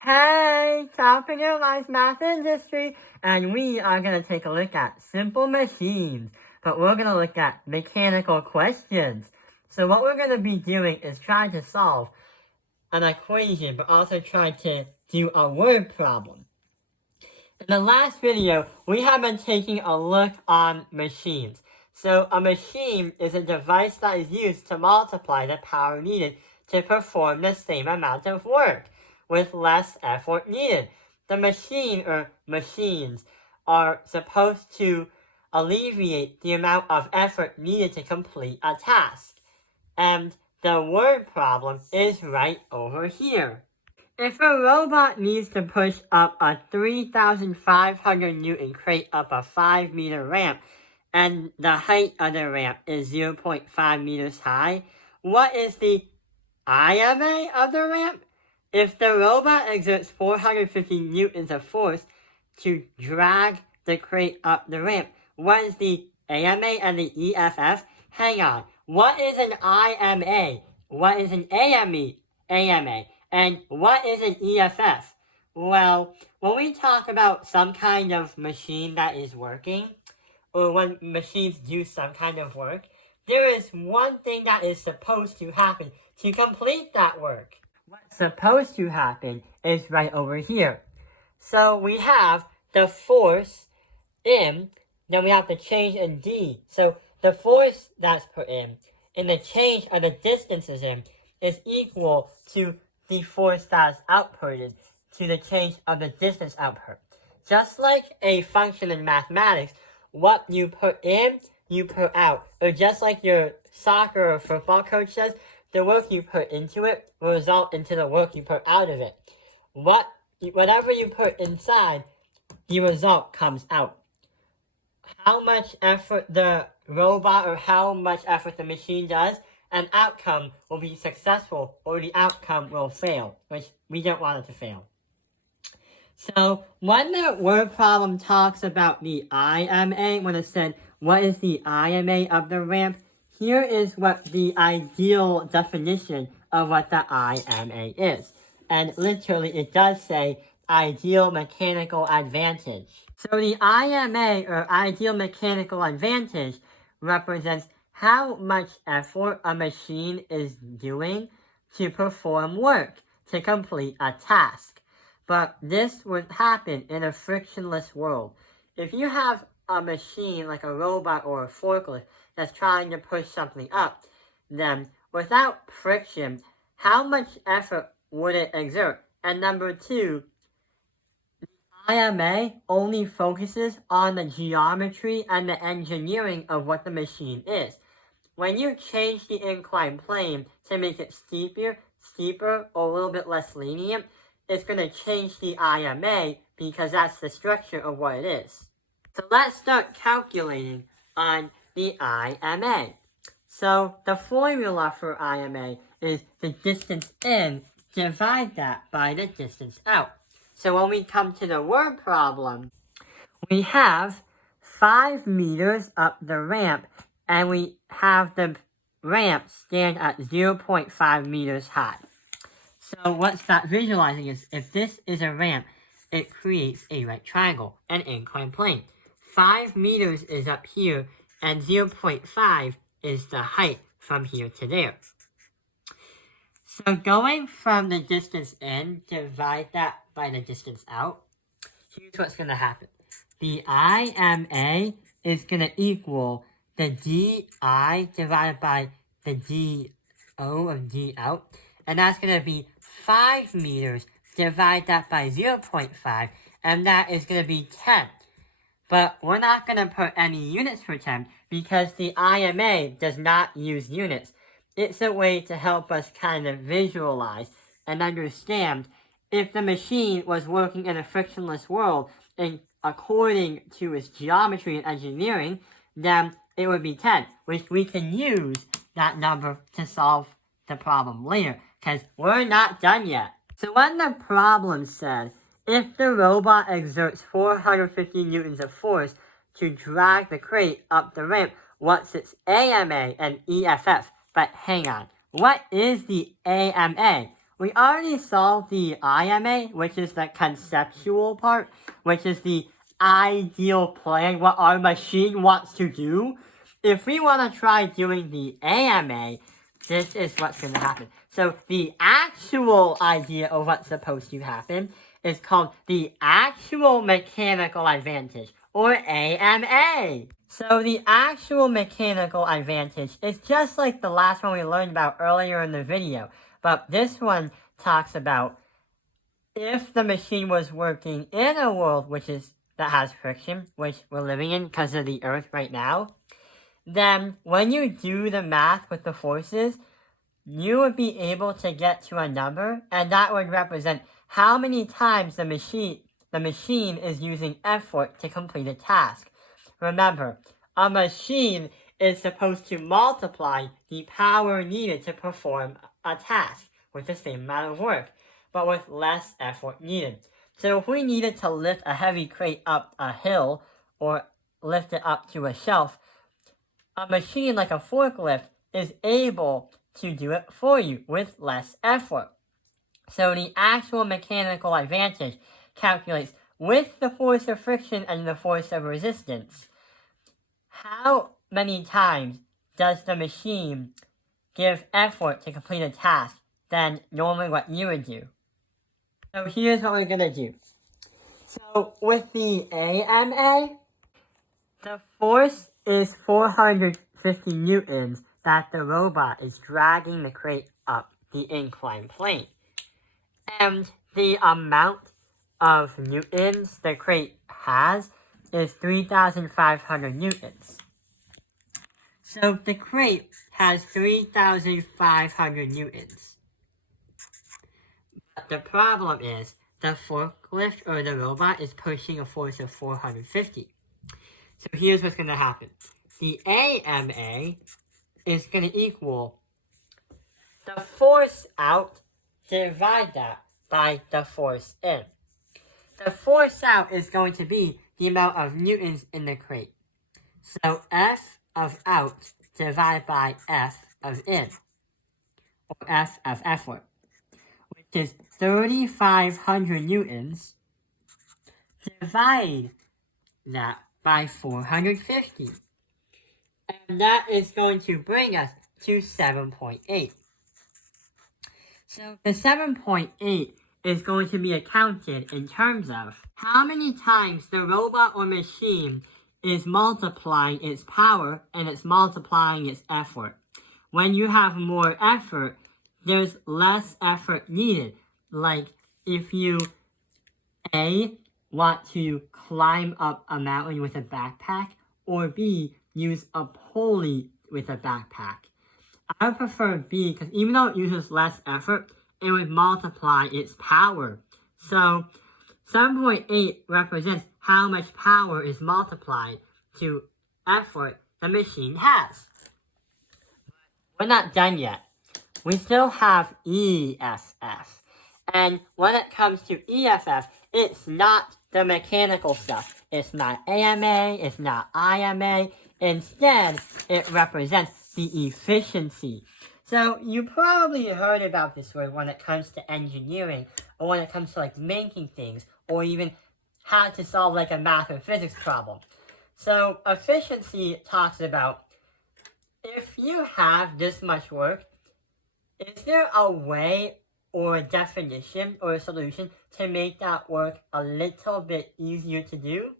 Hey, top in your life math industry, and we are going to take a look at simple machines, but we're going to look at mechanical questions. So what we're going to be doing is trying to solve an equation, but also try to do a word problem. In the last video, we have been taking a look on machines. So a machine is a device that is used to multiply the power needed to perform the same amount of work with less effort needed. The machine or machines are supposed to alleviate the amount of effort needed to complete a task. And the word problem is right over here. If a robot needs to push up a 3,500 Newton crate up a 5-meter ramp, and the height of the ramp is 0.5 meters high, what is the IMA of the ramp? If the robot exerts 450 newtons of force to drag the crate up the ramp, what is the AMA and the EFF? Hang on, what is an IMA? What is an AMA? And what is an EFF? Well, when we talk about some kind of machine that is working, or when machines do some kind of work, there is one thing that is supposed to happen to complete that work. What's supposed to happen is right over here. So we have the force M, then we have the change in D. So the force that's put in, and the change of the distances in, is equal to the force that's outputted to the change of the distance output. Just like a function in mathematics, what you put in, you put out. Or just like your soccer or football coach says, the work you put into it will result into the work you put out of it. Whatever you put inside, the result comes out. How much effort the robot or how much effort the machine does, an outcome will be successful or the outcome will fail, which we don't want it to fail. So when the word problem talks about the IMA, when it said, what is the IMA of the ramp? Here is what the ideal definition of what the IMA is. And literally it does say ideal mechanical advantage. So the IMA, or ideal mechanical advantage, represents how much effort a machine is doing to perform work, to complete a task. But this would happen in a frictionless world. If you have a machine like a robot or a forklift that's trying to push something up, then without friction, how much effort would it exert? And number two, IMA only focuses on the geometry and the engineering of what the machine is. When you change the inclined plane to make it steeper, or a little bit less lenient, it's going to change the IMA because that's the structure of what it is. So let's start calculating on the IMA. So the formula for IMA is the distance in, divide that by the distance out. So when we come to the word problem, we have 5 meters up the ramp, and we have the ramp stand at 0.5 meters high. So what's that visualizing is, if this is a ramp, it creates a right triangle, an inclined plane. 5 meters is up here, and 0.5 is the height from here to there. So going from the distance in, divide that by the distance out, here's what's going to happen. The IMA is going to equal the DI divided by the DO of D out, and that's going to be 5 meters, divide that by 0.5, and that is going to be 10. But we're not going to put any units for 10 because the IMA does not use units. It's a way to help us kind of visualize and understand if the machine was working in a frictionless world and according to its geometry and engineering, then it would be 10, which we can use that number to solve the problem later, because we're not done yet. So when the problem said, if the robot exerts 450 newtons of force to drag the crate up the ramp, what's its AMA and EFF? But hang on, what is the AMA? we already solved the IMA, which is the conceptual part, which is the ideal plan, what our machine wants to do. If we want to try doing the AMA, this is what's going to happen. So the actual idea of what's supposed to happen is called the actual mechanical advantage, or AMA. So the actual mechanical advantage is just like the last one we learned about earlier in the video, but this one talks about if the machine was working in a world that has friction, which we're living in because of the Earth right now, then when you do the math with the forces, you would be able to get to a number, and that would represent how many times the machine is using effort to complete a task. Remember, a machine is supposed to multiply the power needed to perform a task with the same amount of work, but with less effort needed. So if we needed to lift a heavy crate up a hill, or lift it up to a shelf, a machine like a forklift is able to do it for you with less effort. So the actual mechanical advantage calculates with the force of friction and the force of resistance. How many times does the machine give effort to complete a task than normally what you would do? So here's what we're going to do. So with the AMA, the force is 450 newtons that the robot is dragging the crate up the inclined plane. And the amount of newtons the crate has is 3,500 newtons. So the crate has 3,500 newtons. But the problem is the forklift or the robot is pushing a force of 450. So here's what's going to happen. The AMA is going to equal the force out, divide that by the force in. The force out is going to be the amount of newtons in the crate. So F of out divided by F of in, or F of effort, which is 3,500 newtons. Divide that by 450. And that is going to bring us to 7.8. So the 7.8 is going to be accounted in terms of how many times the robot or machine is multiplying its power and it's multiplying its effort. When you have more effort, there's less effort needed. Like if you A, want to climb up a mountain with a backpack, or B, use a pulley with a backpack. I would prefer B because even though it uses less effort, it would multiply its power. So 7.8 represents how much power is multiplied to effort the machine has. We're not done yet. We still have EFF. And when it comes to EFF, it's not the mechanical stuff. It's not AMA, it's not IMA. Instead, it represents the efficiency. So you probably heard about this word when it comes to engineering, or when it comes to like making things, or even how to solve like a math or physics problem. So efficiency talks about if you have this much work, is there a way or a definition or a solution to make that work a little bit easier to do?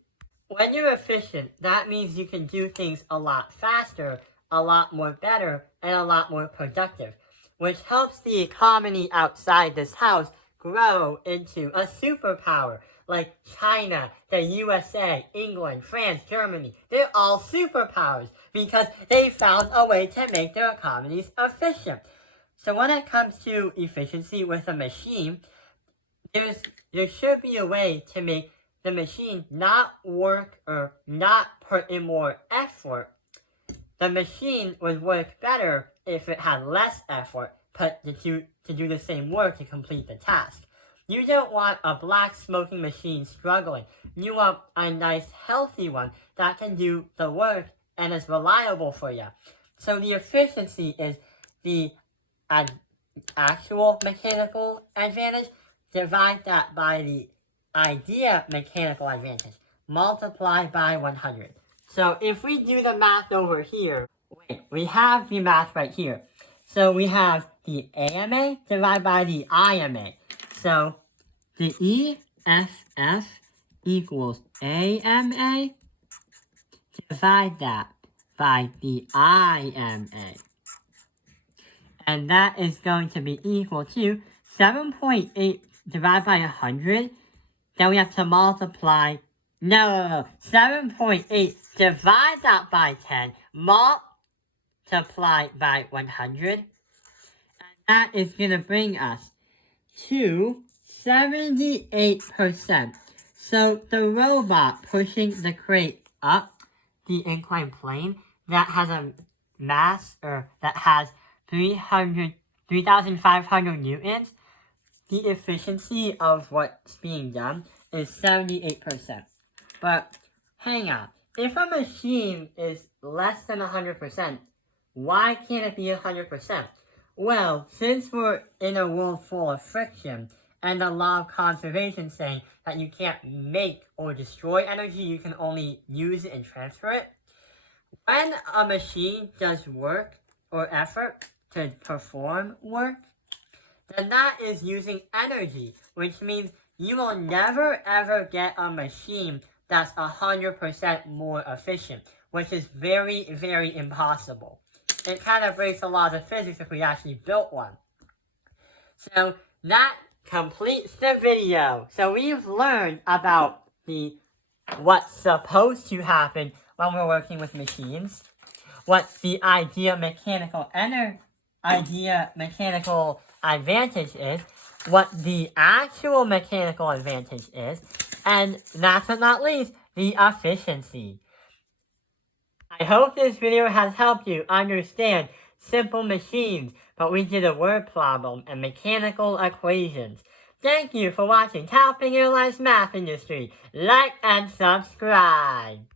When you're efficient, that means you can do things a lot faster, a lot more better, and a lot more productive, which helps the economy outside this house grow into a superpower, like China, the USA, England, France, Germany. They're all superpowers because they found a way to make their economies efficient. So when it comes to efficiency with a machine, there should be a way to make the machine not work or not put in more effort. The machine would work better if it had less effort put to do the same work to complete the task. You don't want a black smoking machine struggling. You want a nice healthy one that can do the work and is reliable for you. So the efficiency is the actual mechanical advantage, divide that by the idea mechanical advantage. Multiply by 100. So if we do the math over here, wait, we have the math right here. So we have the AMA divided by the IMA. So the EFF equals AMA. Divide that by the IMA. And that is going to be equal to 7.8 divided by 100. Then we have to multiply. No. 7.8 divide that by 10. Multiply by 100. And that is going to bring us to 78%. So the robot pushing the crate up the inclined plane that has a mass, or that has 3,500 newtons, the efficiency of what's being done is 78%. But hang on, if a machine is less than 100%, why can't it be 100%? Well, since we're in a world full of friction, and the law of conservation saying that you can't make or destroy energy, you can only use it and transfer it. When a machine does work or effort to perform work, then that is using energy, which means you will never ever get a machine that's 100% more efficient, which is very, very impossible. It kind of breaks the laws of physics if we actually built one. So that completes the video. So we've learned about what's supposed to happen when we're working with machines, what the idea mechanical advantage is, what the actual mechanical advantage is, and last but not least, the efficiency. I hope this video has helped you understand simple machines, but we did a word problem and mechanical equations. Thank you for watching Taoping Airlines Math Industry. Like and subscribe.